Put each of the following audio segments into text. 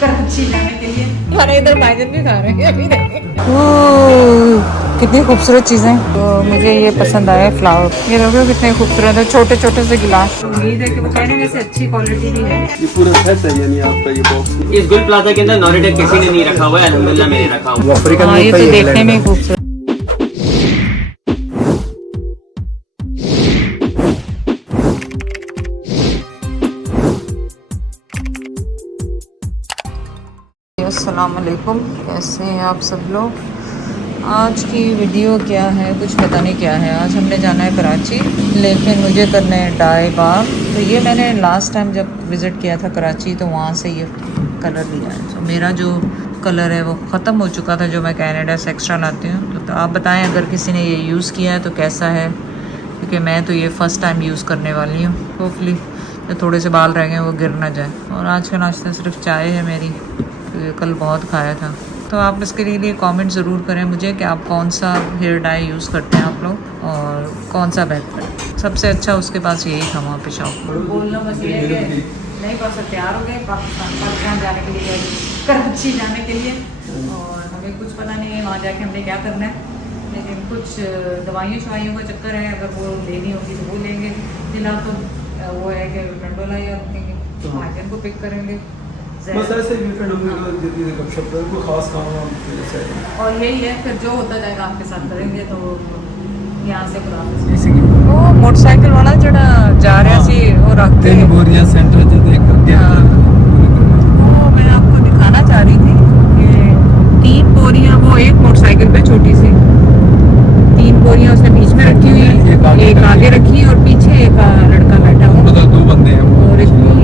कराची जाने के लिए। हमारे इधर भाईजान भी खा रहे हैं अभी देखें। कितनी खूबसूरत चीज़ें। तो मुझे ये पसंद आया फ्लावर। ये देखो कितने खूबसूरत है, छोटे छोटे से गिलास। उम्मीद है कि वो कहने में से अच्छी क्वालिटी भी है। ये पूरा सेट है यानी आपका ये बॉक्स। इस गुल प्लाजा के अंदर नॉरिटेक किसी ने नहीं रखा हुआ है, अल्हम्दुलिल्लाह मैंने रखा हुआ है। अफ्रीकन हाँ, ये तो देखने में खूबसूरत। अस्सलाम वालेकुम, कैसे हैं आप सब लोग। आज की वीडियो क्या है कुछ पता नहीं क्या है। आज हमने जाना है कराची, लेकिन मुझे करना है डाई बाग। तो ये मैंने लास्ट टाइम जब विज़िट किया था कराची तो वहाँ से ये कलर लिया है। तो मेरा जो कलर है वो ख़त्म हो चुका था जो मैं कनाडा से एक्स्ट्रा लाती हूँ। तो आप बताएं अगर किसी ने ये यूज़ किया है तो कैसा है, क्योंकि मैं तो ये फ़र्स्ट टाइम यूज़ करने वाली हूँ। होपफुली जो थोड़े से बाल रह गए वो गिर ना जाए। और आज का नाश्ता सिर्फ चाय है मेरी, तो कल बहुत खाया था। तो आप इसके लिए कमेंट ज़रूर करें मुझे कि आप कौन सा हेयर डाई यूज़ करते हैं आप लोग और कौन सा बेहतर है। सबसे अच्छा उसके पास यही था वहाँ पे शॉप। बोलना बस ये है कि नहीं बस तैयार हो गए पाकिस्तान जाने के लिए, कराची जाने के लिए। और हमें कुछ पता नहीं है वहाँ जाके हमने क्या करना है, लेकिन कुछ दवाइयों शवाइयों का चक्कर है। अगर वो लेनी होगी तो वो लेंगे। फिलहाल तो वो है कि डंडोला या रखेंगे, भाईजान को पिक करेंगे। बस ऐसे ही फ्रेंड हम लोग जल्दी से गपशप करें, कोई खास काम है और यही है फिर जो होता जाएगा आपके साथ करेंगे। तो यहाँ से वो मोटरसाइकिल वाला जड़ा जा रहा सी वो रखते हैं बोरिया सेंटर जो देख वो मैं आपको दिखाना चाह रही थी कि 3 बोरियां वो एक मोटरसाइकिल पे छोटी सी 3 बोरियां उसने बीच में रखी हुई है, एक आगे रखी और पीछे एक लड़का बैठा हुआ। 2 बंदे हैं और इतनी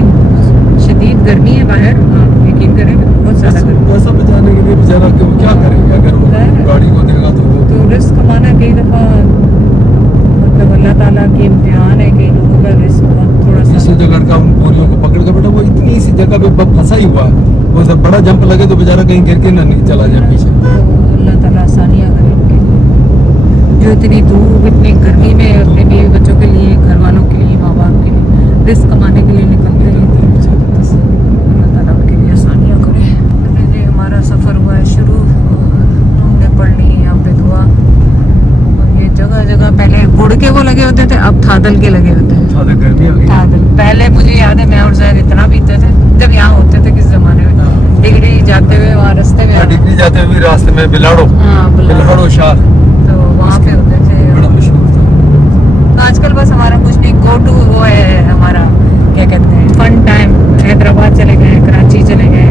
शदीद गर्मी है बाहर, आप यकीन करें बहुत ज़्यादा गर्मी। पैसा बचाने के लिए बेचारा क्या करेंगे अगर वो गाड़ी को देगा तो रिस्क कमाना कई दफ़ा मतलब अल्लाह ताला के इम्तिहान है। कई लोगों का रिस्क थोड़ा सा। इस जगह का उन बोरियों को पकड़ कर बेटा वो इतनी सी जगह पे फंसा ही हुआ है, वो सब बड़ा जंप लगे तो बेचारा कहीं गिर के ना चला जाए पीछे। तो अल्लाह ताला आसानियाँ करे उनके लिए, जो इतनी धूप इतनी गर्मी में अपने बीवी बच्चों के लिए, घर वालों के लिए, माँ बाप के लिए रिस्क कमाने के लिए निकलते हैं। अल्लाह ताला उनके लिए आसानियाँ करे। ये हमारा सफ़र हुआ है शुरू। हमने पढ़ ली यहाँ पे दुआ। और ये जगह जगह पहले गुड़ के वो लगे होते थे, अब थादल के लगे होते हैं। गर्मी आ गई। थादल पहले मुझे याद है मैं और जैद इतना पीते थे जब यहाँ होते थे किस ज़माने में। डिग्री जाते हुए वहाँ रास्ते में डिग्री जाते हुए रास्ते में बिलाड़ो शाह तो वहाँ पे होते थे। बड़ा मशहूर था। तो आजकल बस हमारा कुछ नहीं, गो टू वो है हमारा क्या कहते हैं फन टाइम। हैदराबाद चले गए, कराची चले गए,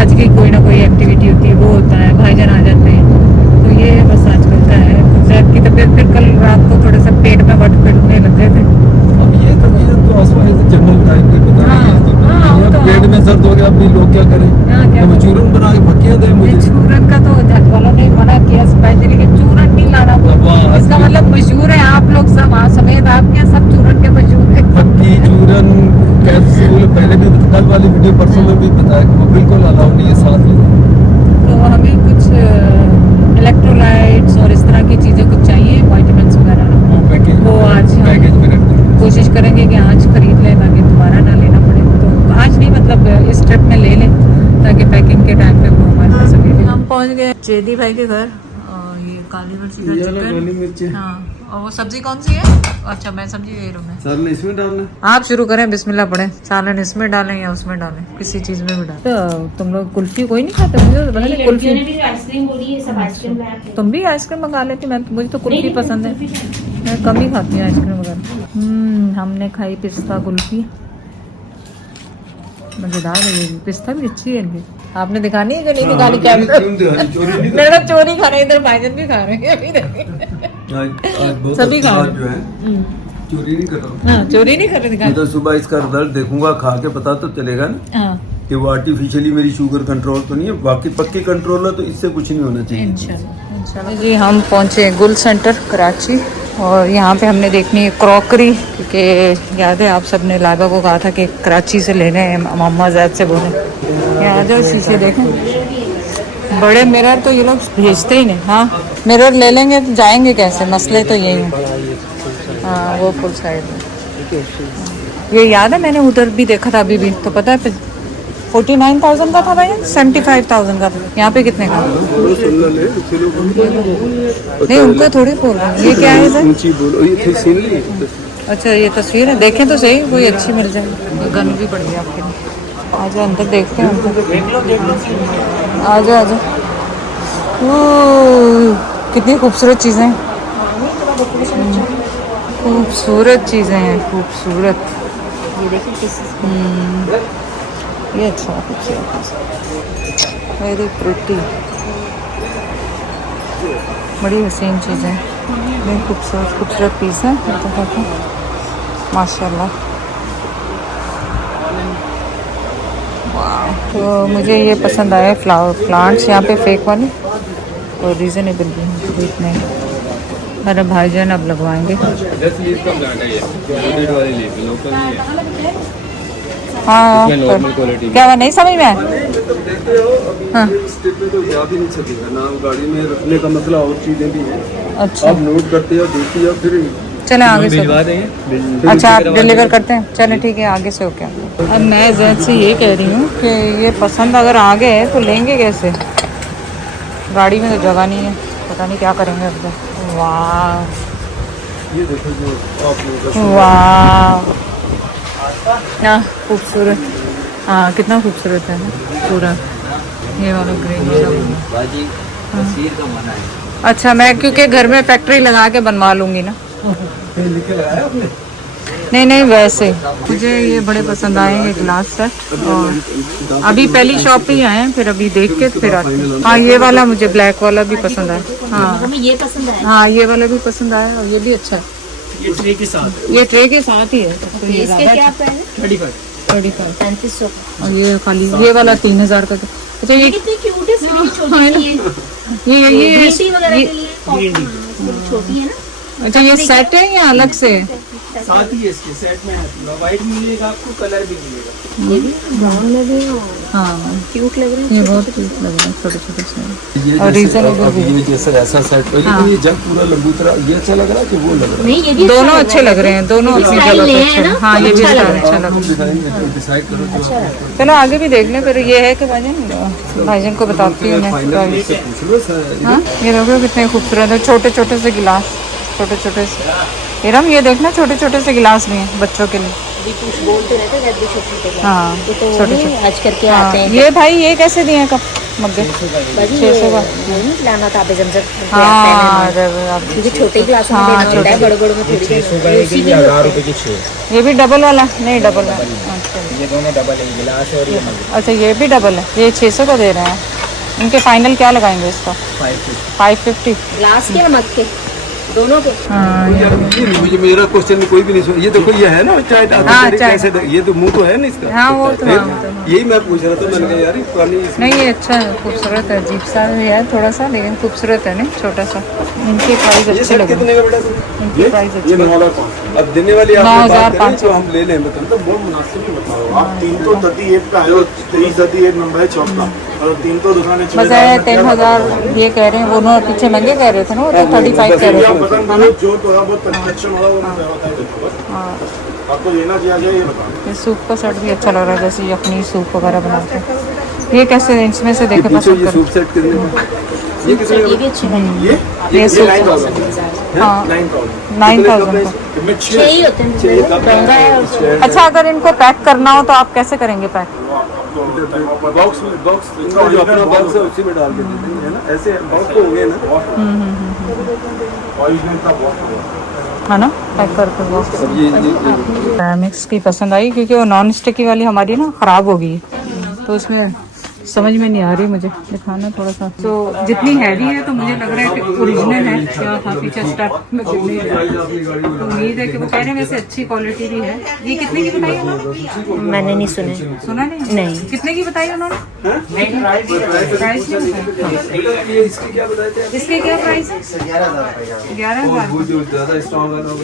आज की कोई ना कोई एक्टिविटी होती है वो होता है, भाईजान आ जाते हैं। तो ये बस आजकल का है। जैद की तबीयत फिर कल रात को थोड़े से पेट में वट फिरने लग गए थे। अब ये तो जनरल टाइप के पता नहीं, पेट में दर्द हो गया, अभी लोग क्या करें। चूरन बना के पक्के दे मुझे। चूरन का तो झट वालों ने मना किया स्पेशली कि चूरन नहीं लाना। इसका मतलब मशहूर है, आप लोग सब समेत आपके सब चूरन के मशहूर है। पक्की चूरन कैप्सूल पहले भी कल वाली वीडियो परसों में भी बताया कि वो बिल्कुल अलाउ नहीं है साथ में। तो हमें कुछ इलेक्ट्रोलाइट्स और इस तरह की चीज़ें कुछ चाहिए, विटामिन्स वगैरह। वो आज पैकेज में रख देंगे। कोशिश करेंगे कि आज खरीद लें ताकि दोबारा ना लेना पड़े। तो आज नहीं मतलब इस ट्रिप में ले लें ताकि पैकिंग के टाइम पे वो हमारे पास अवेलेबल। हम पहुंच गए चेदी भाई के घर। और ये काली मिर्ची का चिकन। हाँ, और वो सब्जी कौन सी है? अच्छा मैं सब्जी ले रहा हूँ। सालन इसमें डालना। आप शुरू करें, बिस्मिल्लाह पढ़ें। सालन इसमें डालें या उसमें डालें, किसी चीज़ में भी डालें। तो तुम लोग कुल्फी कोई नहीं खाते? मुझे तो पता नहीं कुल्फी। आइसक्रीम बोली है, सब आइसक्रीम लाया। तुम भी आइसक्रीम मंगा लेती? मैं मुझे तो कुल्फी पसंद है, मैं कम ही खाती हूँ आइसक्रीम वगैरह। हमने खाई पिस्ता कुल्फी, मज़ेदार है ये। पिस्ता भी अच्छी है इनकी। आपने दिखानी है कि नहीं दिखानी? क्या मेरा चोरी खा रहे हैं, इधर भाईजान भी खा रहे हैं अभी सभी खा रहे हैं। चोरी नहीं कर रहा हूँ। हाँ, चोरी नहीं कर रहे, दिखा। तो सुबह इसका रिजल्ट देखूंगा, खा के पता तो चलेगा ना। हाँ कि वो आर्टिफिशियली मेरी शुगर कंट्रोल तो नहीं है, बाकी पक्की कंट्रोल है, तो इससे कुछ नहीं होना चाहिए। इंशाल्लाह। जी हम पहुँचे गुल सेंटर कराची और यहाँ पे हमने देखनी है क्रॉकरी, क्योंकि याद है आप सब ने लागा को कहा था कि कराची से लेने हैं। मम्मा जैद से बोले यहाँ जो शीशे देखें, बड़े मिरर तो ये लोग भेजते ही नहीं। हाँ, मिरर ले लेंगे तो जाएंगे कैसे, मसले तो यही हैं। हाँ वो फुल साइड में। ये याद है मैंने उधर भी देखा था अभी भी, तो पता है 49,000 का था भाई, 75,000 का था। यहाँ पे कितने का? नहीं उनको थोड़ी बोल रहे हैं। ये क्या है सर? ऊंची बोलो, ये थी सीनरी। अच्छा ये तस्वीर है, देखें तो सही कोई अच्छी मिल जाए। ये गन भी पड़ गई आपके लिए। आ जाओ अंदर देखते हैं अंदर। आ जाओ आ जाओ। कितनी खूबसूरत चीज़ें हैं, खूबसूरत चीज़ें हैं, खूबसूरत। ये देखिए किस ये अच्छा खूबसूरत, वेरी प्रिटी, बड़ी हसीन चीज़ें, बड़ी खूबसूरत खूबसूरत पीस है। देखो माशाल्लाह। वाह, तो मुझे ये पसंद आया फ्लावर प्लांट्स यहाँ पे फेक वाले, और रीज़नेबल भी हैं, इतने मेरे भाईजान अब लगवाएंगे। हाँ क्या हुआ, नहीं समझ में आया? हाँ स्टेप पे तो याद ही नहीं चलेगा ना, गाड़ी में रखने का मसला और चीजें भी हैं। अच्छा आप नोट करते हो, देखिए या फिर चले आगे से। अच्छा आप डिलीवर करते हैं, चले ठीक है आगे से हो क्या। अब मैं जैद से ये कह रही हूँ कि ये पसंद अगर आ गए तो लेंगे कैसे, गाड़ी में तो जगह नहीं है, पता नहीं क्या करेंगे अब तक। वाह ये देखो जो आप लोगों का वाह ना खूबसूरत, हाँ कितना खूबसूरत है ना पूरा ये वाला ग्रीन। अच्छा मैं क्योंकि घर में फैक्ट्री लगा के बनवा लूँगी ना। लिखे लगाया आपने? नहीं नहीं वैसे मुझे ये बड़े पसंद आए ये ग्लास सेट, और अभी पहली शॉप पे ही आए हैं, फिर अभी देख के फिर आते हैं। हाँ ये वाला मुझे ब्लैक वाला भी पसंद आया। हाँ हमें ये पसंद है। हाँ ये वाला भी पसंद आया, और ये भी अच्छा है। ये ट्रे के साथ, ये ट्रे के साथ ही है, तो ये इसके क्या प्राइस है? 35। 3500। और ये खाली ये वाला 3,000 का। अच्छा ये कितनी क्यूट है, स्वीट छोटी सी है। ये ग्रीन टी वगैरह ये के लिए थोड़ी छोटी है ना। अच्छा ये सेट है या अलग से? साथ ही है इसके सेट में है, व्हाइट मिलेगा आपको, कलर भी मिलेगा। ये भी ब्राउन लगे हैं, हाँ क्यूट लग रहे हैं। ये बहुत क्यूट लग रहा है, छोटे छोटे से। ये और जैसे reasonable अब ये जैसा ऐसा सेट पर, लेकिन ये जब पूरा लंबूतरा ये अच्छा लग रहा है कि वो लग रहा है? नहीं ये भी दोनों अच्छे लग रहे हैं, दोनों अपनी स्टाइल जगह पे नया अच्छे है हैं। ना, हाँ ये भी अच्छा लग स्टाइल रहा अच्छा लग रहा है। डिजाइन डिसाइड करो जो आप चलो आगे भी देख लें, फिर ये है कि भाईजान को बताती हूँ मैं फाइनल प्राइस। से पूछ लो सर। हाँ ये देखो कितने खूबसूरत है, छोटे छोटे से गिलास, छोटे छोटे से। इरम ये देखना छोटे छोटे से गिलास भी हैं बच्चों के लिए। अभी कुछ बोलते रहते हैं भी छोटे छोटे। हाँ ये तो छोटे नहीं, छोटे। आज करके हाँ आते हैं। ये भाई ये कैसे दिए हैं कप मग्गे? 600 का। नहीं लाना था अभी जमजम। हाँ अरे आप क्योंकि छोटे गिलास में हाँ, देना होता है, बड़े बड़े में थोड़ी देना। उसी के लिए 1000 रुपए के 6। ये भी डबल वाला? नहीं डबल वाला। अच्छा ये दोनों डबल है, गिलास और ये मग। अच्छा ये भी डबल है, ये 600 का दे रहे हैं। इनके फाइनल क्या लगाएंगे इसका? 550। ग्लास के नमक के दोनों के। हाँ यार मुझे मेरा क्वेश्चन में कोई भी नहीं सुना। ये देखो ये है ना चाय, हाँ, चाय। कैसे ये तो मुंह तो है ना इसका। हाँ वो तो है? हाँ, वो तो हाँ। यही मैं पूछ रहा था, मैंने कहा यार ये पुरानी नहीं ये अच्छा है, खूबसूरत है, अजीब सा है थोड़ा सा, लेकिन खूबसूरत है नहीं, छोटा सा। इनकी प्राइस ये अच्छी सेट लगी। कितने का बेटा? इनकी प्राइस ये अच्छी लगी। 9,500। अब देने वाली आप 9,500 तो हम ले लें, मतलब बहुत मुनासिब ही बताओ आप। 3 तो 38 का है, 30-38 नंबर है चौक का, और 3 तो दूसरा ने बस है 10,000 ये कह रहे हैं, वो उन्होंने पीछे महंगे कह रहे थे ना, वो तो 35 कह रहे थे। पसंद करो, जो थोड़ा बहुत कंस्ट्रक्शन होगा वो मैं बता देता हूँ। हाँ आपको लेना क्या चाहिए ये बताओ। ये सूप का सेट भी अच्छा लग रहा है, जैसे यखनी सूप वगैरह बनाते हैं। ये कैसे इसमें से देखे पूछो पसंद ये करो। सूप सेट कितने का? ये कितने ये का? भी अच्छे लगे। ये सूप 9,000। हाँ 9,000 9,000 का। 6 ही होते हैं। 6 कप। अच्छा अगर इनको पैक करना हो तो आप कैसे करेंगे पैक? बॉक्स में बॉक्स जो अपना बॉक्स है उसी में डाल के दे देंगे, है ना? ऐसे बॉक्स तो हो गए ना। ऑरिजिनल का बहुत है ना, पैक करके बॉक्स। अब ये मिक्स की पसंद आई क्योंकि वो नॉन स्टिकी वाली हमारी ना ख़राब हो गई है, तो उसमें समझ में नहीं आ रही मुझे दिखाना थोड़ा सा। तो जितनी हैवी है तो मुझे लग रहा है कि ओरिजिनल है, क्या था पीछे स्टफ में कुछ नहीं है। तो उम्मीद है कि वो कह रहे हैं वैसे अच्छी क्वालिटी भी है। ये कितने की बताई उन्होंने? मैंने नहीं सुने। सुना नहीं? नहीं। कितने की बताई उन्होंने? प्राइस नहीं बताया। ये इसकी क्या बताए थे? इसके क्या प्राइस है? 11,000। वो जो ज़्यादा स्ट्रॉन्ग वाला वो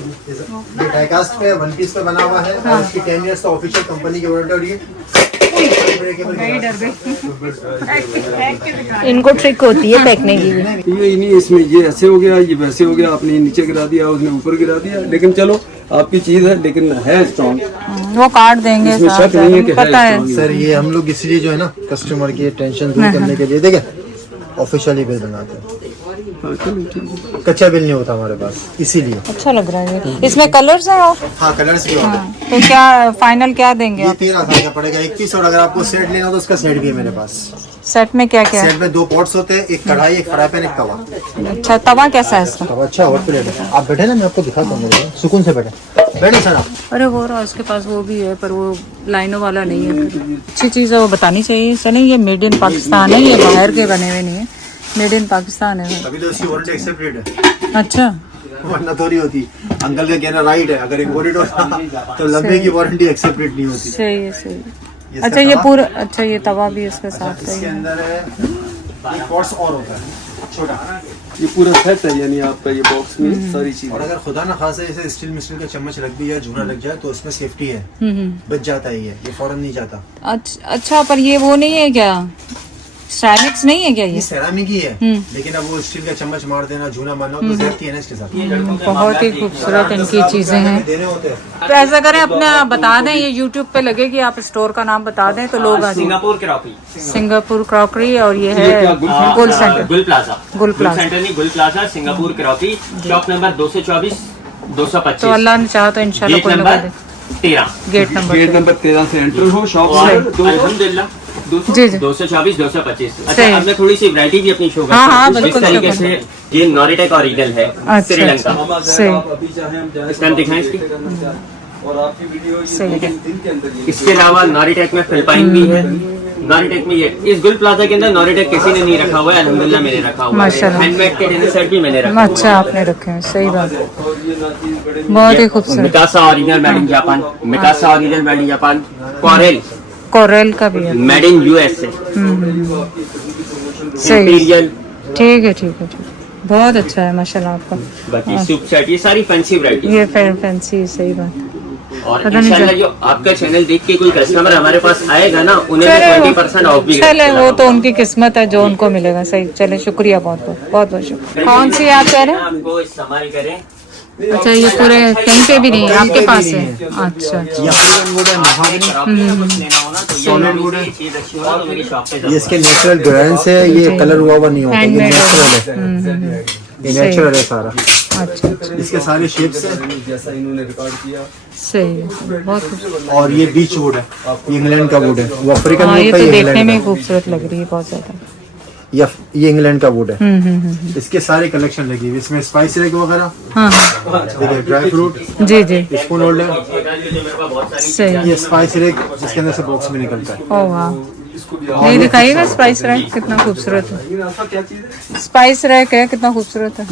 ये डाइकास्ट पे 1 पीस पे बना हुआ है और इसकी 10 इयर्स का ऑफिशियल कंपनी की वारंटी। और ये इनको ट्रिक होती है फेंकने की भी। ये नहीं, इसमें ये ऐसे हो गया, ये वैसे हो गया, आपने नीचे गिरा दिया, उसने ऊपर गिरा दिया, लेकिन चलो आपकी चीज है, लेकिन है स्ट्रॉन्ग। वो काट देंगे इसमें साथ, शक नहीं है कि पता है। सर ये हम लोग इसलिए जो है ना कस्टमर की टेंशन दूर करने के लिए देखे ऑफिशियली बिल बनाते हैं, कच्चा बिल नहीं होता हमारे पास, इसीलिए। अच्छा लग रहा है ये। इसमें कलर्स हैं और हाँ कलर्स भी होते हैं। तो क्या फाइनल क्या देंगे ये आप? 13,000 का पड़ेगा एक पीस, और अगर आपको सेट लेना हो तो उसका सेट भी है मेरे पास। सेट में क्या क्या है? सेट में 2 पॉट्स होते हैं, एक कढ़ाई, एक फ्राई पैन, एक तवा। अच्छा, तवा कैसा है इसका? तवा अच्छा और प्लेट है। आप बैठे ना, मैं आपको दिखाता हूँ, सुकून से बैठे, बैठे सर आप। अरे वो रहा, उसके पास वो भी है, पर वो लाइनों वाला नहीं है। अच्छी चीज़ है, वो बतानी चाहिए। सर नहीं, ये मेड इन पाकिस्तान है, ये बाहर के बने हुए नहीं है, मेड इन पाकिस्तान है। अभी तो इसकी वारंटी एक्सेप्टेड है, अच्छा, वरना थोड़ी होती। अंकल का कहना राइट है, अगर इम्पोर्टेड होता तो लंबे की वारंटी एक्सेप्टेड नहीं होती। सही है, सही है। अच्छा ये पूरा, अच्छा ये तवा भी इसके साथ है। इसके अंदर है एक पॉट्स और होता है छोटा, ये पूरा सेट है, यानी आपका ये बॉक्स में सारी चीज। और अगर खुदा ना खासा ऐसे स्टील मिस्टील का चम्मच रख दिया, जूना लग जाए तो उसमें सेफ्टी है, बच जाता है, ये फौरन नहीं जाता। अच्छा, पर ये वो नहीं है क्या, सैनिक्स नहीं है क्या ये ये? सेरामिक ही है, लेकिन अब वो स्टील का चम्मच मार देना, जूना मारना तो सेफ्टी है ना इसके साथ। बहुत ही खूबसूरत इनकी चीजें हैं। देने होते हैं। तो ऐसा करें, अपना बता दें, ये यूट्यूब पे लगे कि आप स्टोर का नाम बता दें तो लोग आ जाएं। सिंगापुर क्रॉकरी, सिंगापुर क्रॉकरी, और ये है गुल सेंटर, गुल प्लाजा, गुल प्लाजा सेंटर नहीं, गुल plaza, Singapore crockery, shop number 224 225। तो अल्लाह ने चाहा तो इंशाल्लाह गेट कोई ना नंबर कोई 13। गेट नंबर गेट नंबर 13 से एंटर हो, शॉप और नंबर अल्हम्दुलिल्लाह जी जी 224 225। सही। अच्छा, अब मैं थोड़ी सी वैरायटी भी अपनी शो करता हाँ, हाँ, हूँ। बिल्कुल, इस तरीके शो से ये नॉरिटेक ओरिजिनल है, अच्छा, श्रीलंका। सही। अभी चाहे हम जाए इसका हम दिखाएं इसकी? और आपकी वीडियो ये सही। 2-3 दिन के अंदर ये इसके अलावा नॉरिटेक में फिलिपाइन भी है। नॉरिटेक में ये इस गुल प्लाजा के अंदर नॉरिटेक किसी ने नहीं रखा हुआ है, अल्हम्दुलिल्लाह मैंने रखा हुआ है। माशाल्लाह। हैंडमेड के डिनर सेट भी मैंने रखा हुआ अच्छा आपने रखे हैं, सही बात है, और ये नाचीज बड़े बहुत ही है। खूबसूरत। Mikasa original made in Japan, Mikasa original made in Japan, Corel Corel का भी है, मेड इन यूएसए, सही। इंपीरियल, ठीक है, ठीक है, ठीक है। बहुत अच्छा है माशाल्लाह आपका। बाकी सूप सेट, ये सारी फैंसी वैरायटी। ये फैंसी, सही बात है। और पता नहीं इंशाल्लाह जो आपका चैनल देख के कोई कस्टमर हमारे पास आएगा ना, उन्हें भी 20% ऑफ भी चले, वो तो उनकी किस्मत है, जो उनको मिलेगा। सही, चले, शुक्रिया, बहुत बहुत शुक्रिया। कौन सी आप कह रहे हैं? आपको इस्तेमाल करें। अच्छा, ये पूरे कहीं पे भी नहीं है, आपके पास है? अच्छा, ये आयरन वुड है, महागनी, सॉलिड वुड है, चीज अच्छी हो तो मेरी शॉप पे ये इसके नेचुरल ग्रेन्स है, ये कलर हुआ हुआ नहीं होता, ये Handmade नेचुरल है, ये नेचुरल है सारा। अच्छा, अच्छा, इसके सारे शेप्स है, जैसा इन्होंने रिकॉर्ड किया। सही है, बहुत खूबसूरत। और ये बीच वुड है, ये इंग्लैंड का वुड है, वो अफ्रीकन हाँ, ये वुड था, तो ये देखने में इंग्लैंड का। खूबसूरत लग रही है बहुत ज्यादा। ये इंग्लैंड का वुड है। इसके सारे कलेक्शन लगी हुई, इसमें स्पाइस रैक वगैरह, हाँ, देखिए ड्राई फ्रूट, जी जी, स्पून होल्डर, सही। ये स्पाइस रैक इसके अंदर से बॉक्स में निकलता है। ओ वाह, ये दिखाइएगा स्पाइस रैक, कितना खूबसूरत है। स्पाइस रैक है, कितना खूबसूरत है।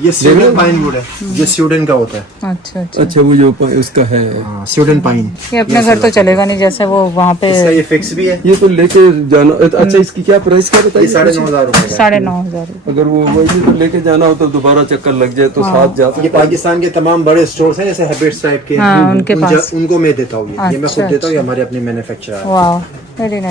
ये स्वीडन पाइन वुड है, जो स्वीडन का होता है। अच्छा अच्छा, अच्छा, वो जो उसका है, हाँ, स्वीडन पाइन। ये अपने घर तो चलेगा नहीं, जैसे वो वहाँ पे इसका ये फिक्स भी है, ये तो लेके जाना। अच्छा, इसकी क्या प्राइस क्या ये बताइए? 9,500 रुपए का। 9,500। अगर वो वही तो लेके जाना हो तो दोबारा चक्कर लग जाए तो साथ जा ये पाकिस्तान के तमाम बड़े स्टोर्स हैं, जैसे हैबिट्स टाइप के, हाँ, उनके पास। उनको मैं देता हूँ, ये मैं खुद अच्छा, देता हूँ, ये हमारे अपने मैन्युफैक्चरर हैं। वाह, वेरी नाइस।